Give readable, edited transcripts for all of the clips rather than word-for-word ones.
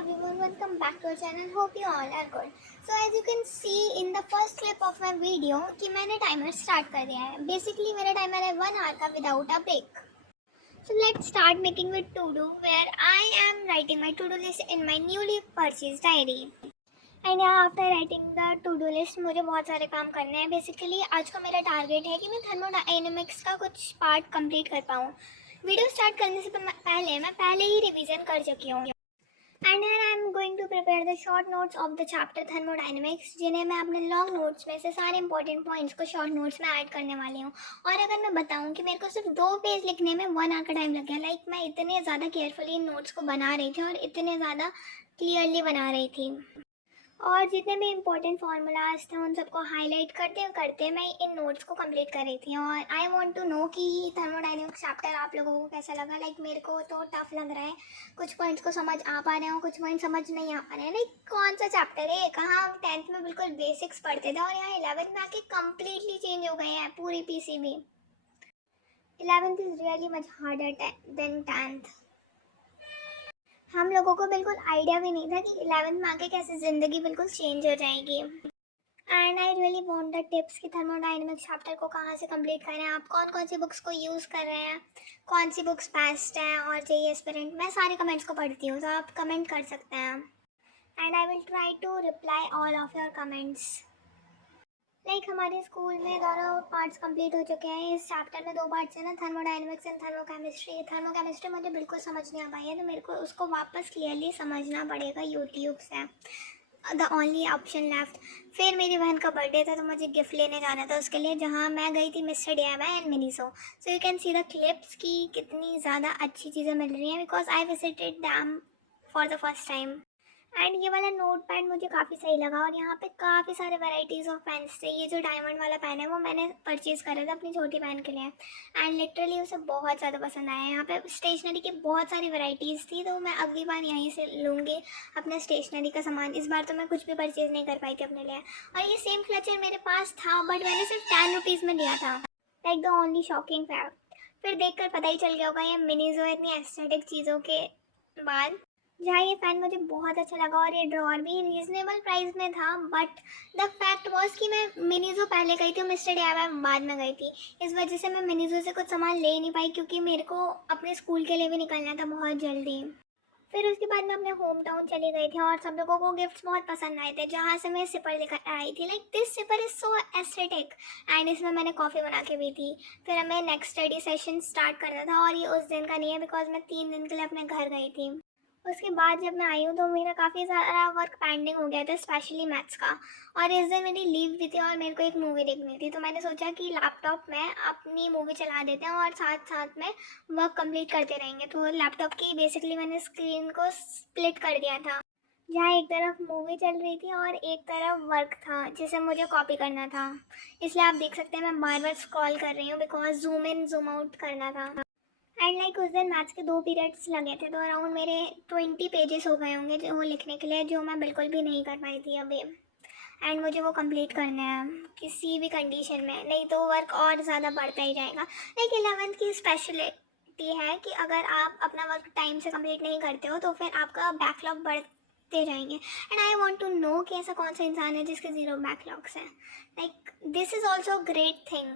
everyone, welcome back to our channel. Hope you all are good. So as you can see in the first clip of my video कि मैंने timer start कर दिया है. Basically मेरा timer है 1 hour का without a break. So let's start making with to do where I am writing my to do list in my newly purchased diary. And यहाँ after writing the to do list मुझे बहुत सारे काम करने हैं. Basically आज का मेरा टारगेट है कि मैं थर्मोडायनेमिक्स का कुछ पार्ट कंप्लीट कर पाऊँ. वीडियो स्टार्ट करने से पहले मैं पहले ही रिवीजन कर चुकी हूँ. And here I am going to prepare the short notes of the chapter thermodynamics, जिन्हें मैं अपने लॉन्ग नोट्स में से सारे इंपॉर्टेंट पॉइंट्स को शॉर्ट नोट्स में ऐड करने वाली हूँ. और अगर मैं बताऊँ कि मेरे को सिर्फ 2 पेज लिखने में 1 hour का टाइम लग गया. लाइक मैं इतने ज़्यादा केयरफुली इन नोट्स को बना रही थी और इतने ज़्यादा क्लियरली बना रही थी. और जितने भी इम्पोर्टेंट फार्मूलाज थे उन सबको हाईलाइट करते करते मैं इन नोट्स को कंप्लीट कर रही थी. और आई वांट टू नो कि थर्मोडायनेमिक्स चैप्टर आप लोगों को कैसा लगा. लाइक मेरे को तो टफ लग रहा है. कुछ पॉइंट्स को समझ आ पा रहे हैं, कुछ पॉइंट समझ नहीं आ पा रहे हैं. लाइक कौन सा चैप्टर है. कहाँ हम 10th में बिल्कुल बेसिक्स पढ़ते थे और यहाँ 11th में आके कम्प्लीटली चेंज हो गए हैं पूरी PCB. 11th is really much harder than 10th. हम लोगों को बिल्कुल आइडिया भी नहीं था कि 11th में आके कैसे ज़िंदगी बिल्कुल चेंज हो जाएगी. And I really want the tips कि थर्मोडायनेमिक्स चैप्टर को कहाँ से कंप्लीट करें. आप कौन कौन सी बुक्स को यूज़ कर रहे हैं, कौन सी बुक्स बेस्ट हैं और JEE एस्पिरेंट. मैं सारे कमेंट्स को पढ़ती हूँ, तो आप कमेंट कर सकते हैं. And I will try to reply all of your comments. Like हमारे स्कूल में दोनों पार्ट्स कंप्लीट हो चुके हैं. इस चैप्टर में 2 पार्ट्स हैं ना, थर्मोडायनेमिक्स एंड थर्मोकेमिस्ट्री. थर्मोकेमिस्ट्री मुझे बिल्कुल समझ नहीं आ पाई है, तो मेरे को उसको वापस क्लियरली समझना पड़ेगा यूट्यूब से. The only option left. फिर मेरी बहन का बर्थडे था तो मुझे गिफ्ट लेने जाना था उसके लिए, जहाँ मैं गई थी mister DIY and Miniso. So you can see the clips की कितनी ज़्यादा अच्छी चीज़ें मिल रही हैं because I visited them for the first time. And ये वाला नोट पैड मुझे काफ़ी सही लगा और यहाँ पे काफ़ी सारे वैरायटीज़ ऑफ पेन्स थे. ये जो डायमंड वाला पेन है वो मैंने परचेज़ करा था अपनी छोटी बहन के लिए एंड लिटरली उसे बहुत ज़्यादा पसंद आया. यहाँ पे स्टेशनरी की बहुत सारी वैरायटीज़ थी, तो मैं अगली बार यहीं से लूँगी अपना स्टेशनरी का सामान. इस बार तो मैं कुछ भी परचेज़ नहीं कर पाई थी अपने लिए. और ये सेम क्लचर मेरे पास था बट मैंने सिर्फ 10 रुपीज़ में लिया था. Like the only shocking fact. फिर देखकर पता ही चल गया होगा ये मिनीज़ो इतनी एस्थेटिक चीज़ों के बाद. जहाँ ये फ़ैन मुझे बहुत अच्छा लगा और ये ड्रॉअर भी रीज़नेबल प्राइस में था. बट द फैक्ट वॉज कि मैं मिनीज़ो पहले गई थी, मिस्टर DIY बाद में गई थी. इस वजह से मैं मिनीज़ो से कुछ सामान ले नहीं पाई क्योंकि मेरे को अपने स्कूल के लिए भी निकलना था बहुत जल्दी. फिर उसके बाद मैं अपने होम टाउन चली गई थी और सब लोगों को गिफ्ट्स बहुत पसंद आए थे, जहाँ से मैं सिपर लेकर आई थी. Like this sipper is so aesthetic. And इसमें मैंने कॉफ़ी बना के भी थी. फिर हमें नेक्स्ट स्टडी सेशन स्टार्ट करना था और ये उस दिन का नहीं है बिकॉज मैं 3 दिन के लिए अपने घर गई थी. उसके बाद जब मैं आई हूँ तो मेरा काफ़ी सारा वर्क पेंडिंग हो गया था, स्पेशली मैथ्स का. और इस दिन मेरी लीव भी थी और मेरे को एक मूवी देखनी थी, तो मैंने सोचा कि लैपटॉप में अपनी मूवी चला देते हैं और साथ साथ में वर्क कंप्लीट करते रहेंगे. तो लैपटॉप की बेसिकली मैंने स्क्रीन को स्प्लिट कर दिया था, जहाँ एक तरफ मूवी चल रही थी और एक तरफ वर्क था जिसे मुझे कॉपी करना था. इसलिए आप देख सकते हैं मैं बार बार स्क्रॉल कर रही हूँ because zoom in zoom out करना था. एंड लाइक उस दिन मैथ्स के 2 पीरियड्स लगे थे, तो अराउंड मेरे 20 पेजेस हो गए होंगे जो लिखने के लिए, जो मैं बिल्कुल भी नहीं कर पाई थी अभी. एंड मुझे वो कंप्लीट करना है किसी भी कंडीशन में, नहीं तो वर्क और ज़्यादा बढ़ता ही जाएगा. लाइक 11th की स्पेशलिटी है कि अगर आप अपना वर्क टाइम से कंप्लीट नहीं करते हो तो फिर आपका बैकलॉग बढ़ते जाएंगे. And I want to know कि ऐसा कौन सा इंसान है जिसके 0 बैकलॉग्स हैं. Like this is also great thing.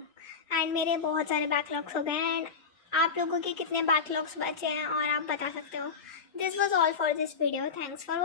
And मेरे बहुत सारे बैकलॉग्स हो गए. एंड आप लोगों के कितने बैकलॉग्स बचे हैं और आप बता सकते हो. This was all for this video. Thanks for